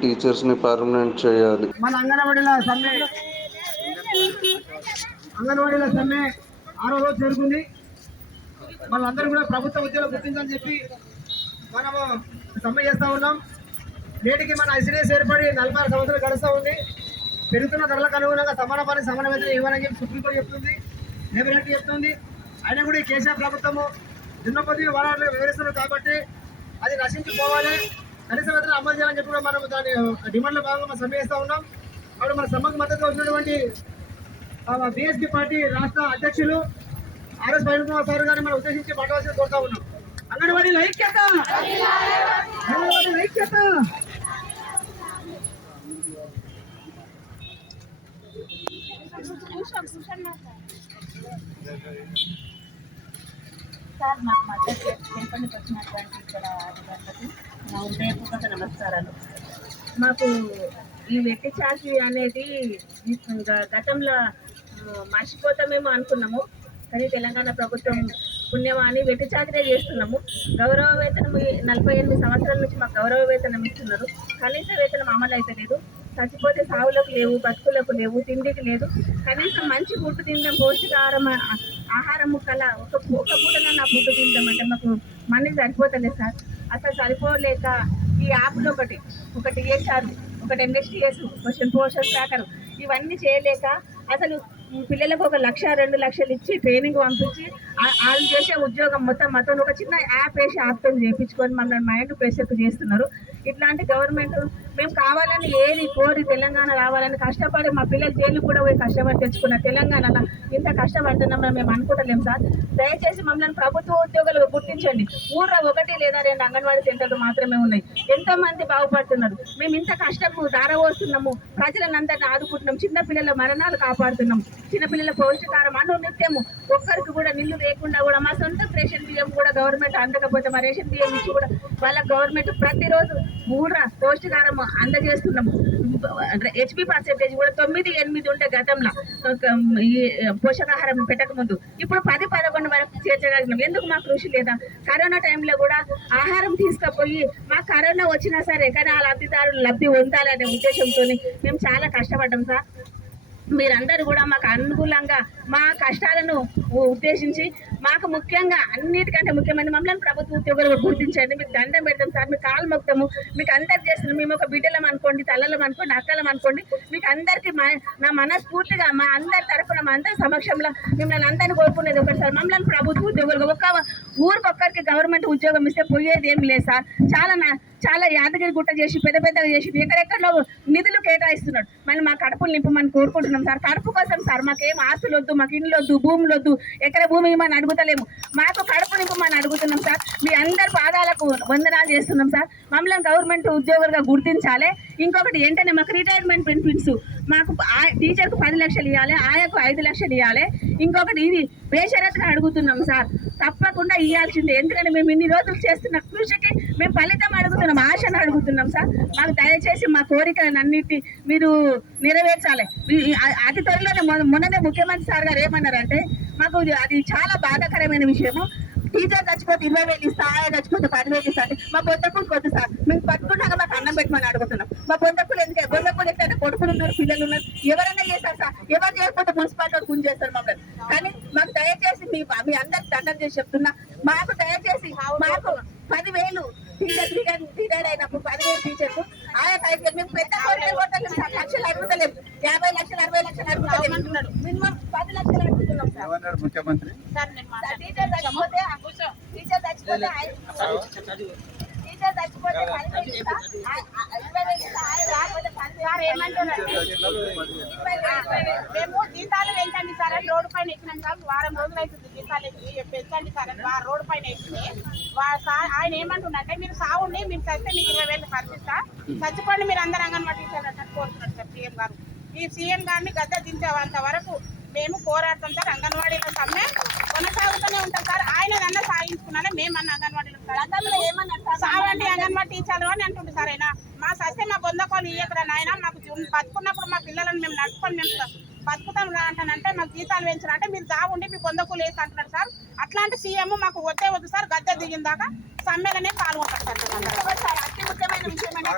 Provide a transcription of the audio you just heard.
Teachers టీచర్స్ని permanent చేయాలి. మన అంగన్వాడీల సమ్మె. అంగన్వాడీల సమ్మె ఆరో రోజు జరుగుతుంది వాళ్ళందరూ కూడా ప్రభుత్వ ఉద్యోగం గుర్తించని చెప్పి మనము సమ్మె చేస్తూ ఉన్నాం. నేటికి మన ఐసీడీఎస్ ఏర్పడి నలభై ఆరు సంవత్సరాలు గడుస్తూ ఉంది. పెరుగుతున్న ధరలకు అనుగుణంగా సమాన పని సమాన వేతనం ఇవ్వాలని చెప్పి సుప్రీంకోర్టు చెప్తుంది. లేబర్ రెడ్డి చెప్తుంది. అయినా కూడా ఈ కేసీఆర్ ప్రభుత్వము దున్నపతి వారాలు వివరిస్తున్నారు కాబట్టి అది నశించిపోవాలి. కనీస వేతనం అమలు చేయాలని చెప్పి కూడా మనం దాని డిమాండ్లో భాగంగా మనం సమ్మె చేస్తూ ఉన్నాం. అప్పుడు మన సమ్మకు మద్దతు వచ్చినటువంటి బీఎస్పీ పార్టీ రాష్ట్ర అధ్యక్షులు ఆర్ఎస్ పైన కుమార్ సార్ గారిని మనం ఉద్దేశించి మాట్లాడాల్సిన కోరుతా ఉన్నాం. అంగన్వాడీ ఐక్యత అంగన్వాడీ ఐక్యత సార్ మాకు మద్దతు చేపండికి వచ్చినటువంటి ఇక్కడ అధికారులకు. నా హృదయపూర్వక నమస్కారాలు. మాకు ఈ వెట్టి చార్జీ అనేది గతంలో మర్చిపోతామేమో అనుకున్నాము. కానీ తెలంగాణ ప్రభుత్వం పుణ్యమాని వెట్టి చాకరీ చేస్తున్నాము. గౌరవ వేతనం నలభై ఎనిమిది సంవత్సరాల నుంచి మాకు గౌరవ వేతనం ఇస్తున్నారు. కనీస వేతనం అమలు అయితే లేదు. చచ్చిపోతే సావులకు లేవు బతుకులకు లేవు తిండికి లేదు. కనీసం మంచి ఫుడ్ తిందాం పౌష్టికాహారం ఆహారం కల ఒక ఒక పూటన ఫుడ్ తిందాం అంటే మాకు మనీ సరిపోతలేదు సార్. అసలు సరిపోలేక ఈ యాప్లో ఒకటి ఒకటి ఏచారు ఒకటి ఎన్ఎస్టీఎస్ క్వశ్చన్ పోషన్ ట్రాకర్ ఇవన్నీ చేయలేక అసలు పిల్లలకు ఒక లక్ష రెండు లక్షలు ఇచ్చి ట్రైనింగ్ పంపించి వాళ్ళు చేసే ఉద్యోగం మొత్తం మొత్తం ఒక చిన్న యాప్ వేసి యాప్తో చేయించుకొని మమ్మల్ని మైండ్ ప్రెషర్ చేస్తున్నారు. ఇట్లాంటి గవర్నమెంట్ మేము కావాలని ఏది కోరి తెలంగాణ రావాలని కష్టపడి మా పిల్లలు జైలు కూడా పోయి కష్టపడి తెచ్చుకున్న. తెలంగాణలో ఇంత కష్టపడుతున్నామని మేము అనుకుంటలేం సార్. దయచేసి మమ్మల్ని ప్రభుత్వ ఉద్యోగులు గుర్తించండి. ఊర్లో ఒకటి లేదా రెండు అంగన్వాడీ సెంటర్లు మాత్రమే ఉన్నాయి. ఎంతోమంది బాగుపడుతున్నారు. మేము ఇంత కష్టము దారవోస్తున్నాము అందరిని ఆదుకుంటున్నాం. చిన్నపిల్లల మరణాలు కాపాడుతున్నాం. చిన్నపిల్లల పౌష్టికారం అను నిత్యము ఒక్కరికి కూడా నిల్లు లేకుండా కూడా మా సొంత రేషన్ బియ్యం కూడా గవర్నమెంట్ అందకపోతే మా రేషన్ బియ్యం ఇచ్చి కూడా వాళ్ళ గవర్నమెంట్ ప్రతిరోజు కూడా పౌష్టికారం అందజేస్తున్నాము. హెచ్పి పర్సెంటేజ్ కూడా తొమ్మిది ఎనిమిది ఉంటే గతంలో ఈ పోషకాహారం పెట్టకముందు. ఇప్పుడు పది పదకొండు వరకు చేర్చగలిగినాం. ఎందుకు మా కృషి లేదా? కరోనా టైంలో కూడా ఆహారం తీసుకుపోయి మా కరోనా వచ్చినా సరే కానీ ఆ లబ్ధిదారులు లబ్ధి పొందాలనే ఉద్దేశంతో మేము చాలా కష్టపడ్డాం సార్. మీరందరూ కూడా మాకు అనుకూలంగా మా కష్టాలను ఉద్దేశించి మాకు ముఖ్యంగా అన్నిటికంటే ముఖ్యమైన మమ్మల్ని ప్రభుత్వ ఉద్యోగులు గుర్తించండి. మీకు దండం పెడతాం సార్ మీకు కాలు మొక్తాము మీకు అందరు చేస్తున్నాం మేము ఒక బిడ్డలం అనుకోండి తల్లలం అనుకోండి అక్కలం అనుకోండి. మీకు అందరికీ మా నా మనస్ఫూర్తిగా మా అందరి తరఫున మా అందరి సమక్షంలో మిమ్మల్ని అందరిని కోరుకునేది ఒకటి సార్. మమ్మల్ని ప్రభుత్వ ఉద్యోగులు ఒక్క ఊరికి ఒక్కరికి గవర్నమెంట్ ఉద్యోగం ఇస్తే పోయేది ఏం లేదు సార్. చాలా చాలా యాదగిరి గుట్ట చేసి పెద్ద పెద్దగా చేసి ఎక్కడెక్కడో నిధులు కేటాయిస్తున్నాడు. మళ్ళీ మా కడుపులు నింపమని కోరుకుంటున్నాం సార్. కడుపు కోసం సార్ మాకేం ఆస్తులు వద్దు మాకు ఇండ్లు వద్దు భూములు వద్దు ఎక్కడ భూమి ఇవ్వమని అడుగుతలేము. మాకు కడుపు నింపమని అడుగుతున్నాం సార్. మీ అందరు వందనాలు చేస్తున్నాం సార్. మమ్మల్ని గవర్నమెంట్ ఉద్యోగులుగా గుర్తించాలి. ఇంకొకటి ఏంటంటే మాకు రిటైర్మెంట్ బెనిఫిట్స్ మాకు ఆ- టీచర్కు పది లక్షలు ఇవ్వాలి ఆయాకు ఐదు లక్షలు ఇవ్వాలి. ఇంకొకటి ఇది బేషరత్గా అడుగుతున్నాం సార్. తప్పకుండా ఇవ్వాల్సిందే. ఎందుకంటే మేము ఇన్ని రోజులు చేస్తున్న కృషికి మేము ఫలితం అడుగుతున్నాం ఆశను అడుగుతున్నాం సార్. మాకు దయచేసి మా కోరికలను అన్నిటి మీరు నెరవేర్చాలి. అతి త్వరలోనే మొన్ననే ముఖ్యమంత్రి సార్ గారు ఏమన్నారంటే మాకు అది చాలా బాధాకరమైన విషయము. టీచర్ చచ్చిపోతే ఇరవై వేలు ఇస్తా ఆయన చచ్చిపోతే పదివేలు ఇస్తా అంటే మా బొందకులు కొద్ది సార్. మేము పట్టుకున్నాక మాకు అన్నం పెట్టమని అడుగుతున్నాం. మా బొందకులు ఎందుకంటే బొందకులు ఎట్లయితే కొడుకులు ఉన్నారు పిల్లలు ఉన్నారు. ఎవరైనా చేస్తారు సార్. ఎవరు చేయకపోతే మున్సిపాలిటీ గుంజ చేస్తారు మమ్మల్ని. కానీ మాకు దయచేసి మీ మీ అందరికి దండం చేసి చెప్తున్నా. మాకు దయచేసి మాకు పదివేలు టీచర్ టీచర్ టీచర్ అయినప్పుడు పదివేలు టీచర్కు ఆయా పైకి మేము పెద్ద కోరికలు కొట్టలేము సార్ లక్షలు అడుగుతలేము యాభై లక్షలు అరవై లక్షలు అడుగుతలేము మినిమం పది లక్షలు అడుగుతున్నాం సార్ ఏమన్నాడు ముఖ్యమంత్రి సార్ టీచర్ చచ్చిపోతే టీచర్ చచ్చిపోతే టీచర్ చచ్చిపోతే పదివేలు ఇస్తా, ఆ- ఆ- ఇరవై వేలు ఇస్తా, ఆయన రాకపోతే పదివేలు ఏమంటున్నారు ఇరవై వేలు. మేము జీతాలు పెంచండి సార్ ఎక్కినాం సార్ వారం రోజులు అవుతుంది. ఎక్కి పెంచండి సార్ అని వా- రోడ్డు పైన ఎక్కితే ఆయన ఏమంటుండంటే మీరు సాగుండి మీరు చస్తే మీకు ఇరవై వేలు ఖర్చిస్తా చచ్చిపోండి మీరు అందరు అంగన్వాడీ టీచర్లు కోరుతున్నాడు సార్ సీఎం గారు. ఈ సీఎం గారిని గద్ద దించేంత వరకు మేము పోరాడతాం సార్. అంగన్వాడీలో సమ్మె కొనసాగుతూనే ఉంటాం సార్. ఆయన అన్న సాగించుకున్నానే మేము అన్న అంగన్వాడీలో గతంలో? సావండి అంగన్వాడీ టీచర్లు అని అంటుండే సార్ ఆయన. మా సస్తే మా బొందకోలు ఇయ్యకరా నాయన. మాకు బతుకున్నప్పుడు మా పిల్లలను మేము నడుపుకొని మేము జీతం రా అంటానంటే మాకు జీతాలు పెంచారంటే మీరు జాగుండి మీ బొందకోలు వేసి అంటున్నారు సార్ అట్లాంటి సీఎం మాకు వద్దే వద్దు సార్ గద్దె దిగిన దాకా సమ్మెలనే పాల్గొంటారు సార్ మేమందరం. సార్ అతి ముఖ్యమైన విషయం